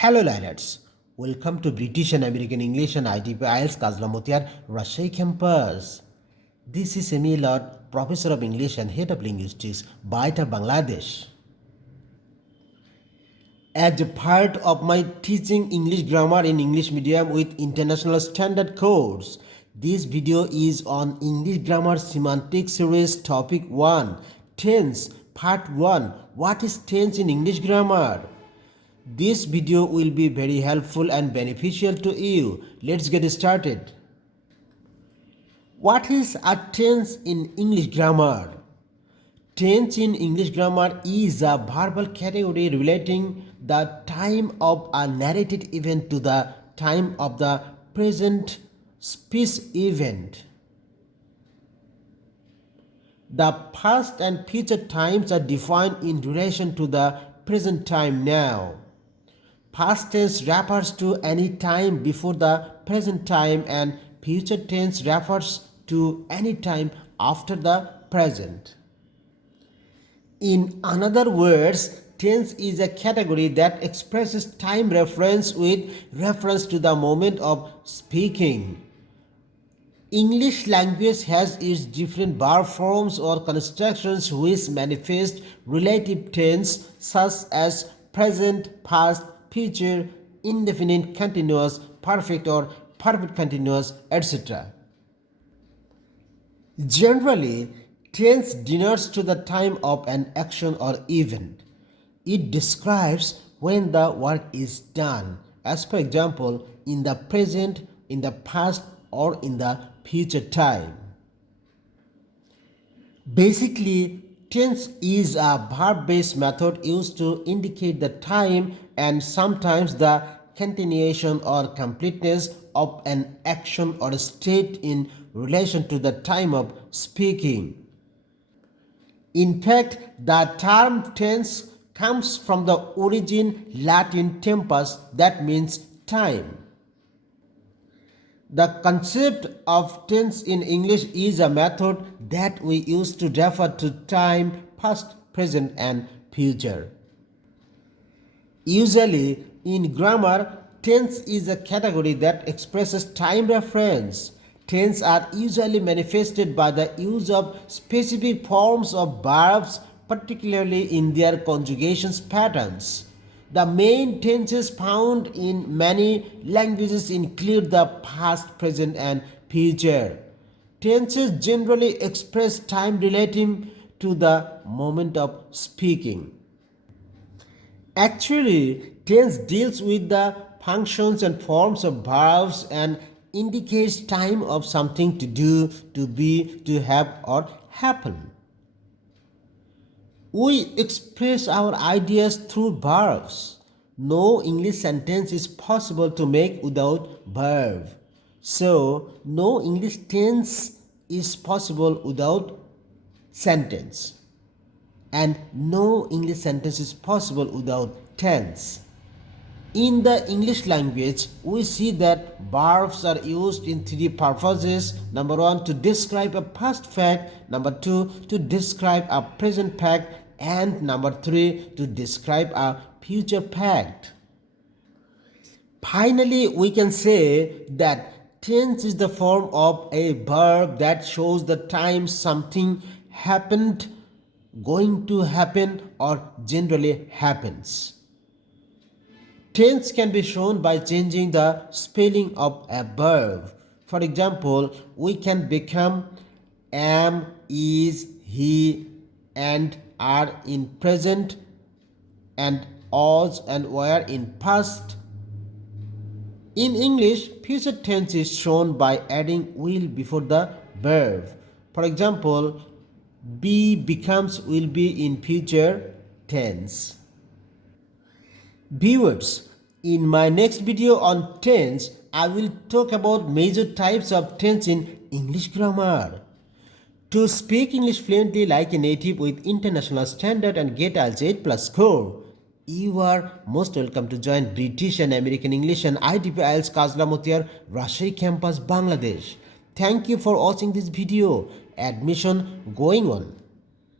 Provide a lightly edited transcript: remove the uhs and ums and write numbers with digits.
Hello learners, welcome to British and American English and IELTS Kazlamutiar Rajshahi campus. This is Emil Lord, Professor of English and Head of Linguistics, BITA Bangladesh. As a part of my teaching English grammar in English medium with international standard course, this video is on English grammar semantic series topic 1, tense, part 1. What is tense in English grammar? This video will be very helpful and beneficial to you. Let's get started. What is a tense in English grammar? Tense in English grammar is a verbal category relating the time of a narrated event to the time of the present speech event. The past and future times are defined in relation to the present time now. Past tense refers to any time before the present time and future tense refers to any time after the present. In other words, tense is a category that expresses time reference with reference to the moment of speaking. English language has its different verb forms or constructions which manifest relative tense such as present, past, future, indefinite continuous, perfect or perfect continuous, etc. Generally, tense denotes to the time of an action or event. It describes when the work is done, as per example, in the present, in the past, or in the future time. Basically, tense is a verb-based method used to indicate the time and sometimes the continuation or completeness of an action or state in relation to the time of speaking. In fact, the term tense comes from the origin Latin tempus, that means time. The concept of tense in English is a method that we use to refer to time, past, present, and future. Usually, in grammar, tense is a category that expresses time reference. Tense are usually manifested by the use of specific forms of verbs, particularly in their conjugations patterns. The main tenses found in many languages include the past, present, and future. Tenses generally express time relating to the moment of speaking. Actually, tense deals with the functions and forms of verbs and indicates time of something to do, to be, to have, or happen. We express our ideas through verbs. No English sentence is possible to make without verb. So, no English tense is possible without sentence. And no English sentence is possible without tense. In the English language, we see that verbs are used in three purposes. Number 1, to describe a past fact. Number 2, to describe a present fact. And number 3, to describe a future fact. Finally, we can say that tense is the form of a verb that shows the time something happened, going to happen, or generally happens. Tense can be shown by changing the spelling of a verb. For example, we can become am, is, he, and are in present, and was and were in past. In English, future tense is shown by adding will before the verb. For example, be becomes will be in future tense. Viewers, in my next video on tense, I will talk about major types of tense in English grammar. To speak English fluently like a native with international standard and get IELTS 8+ score, you are most welcome to join British and American English and IELTS Kazlamutiar Rajshahi campus, Bangladesh. Thank you for watching this video. Admission going on.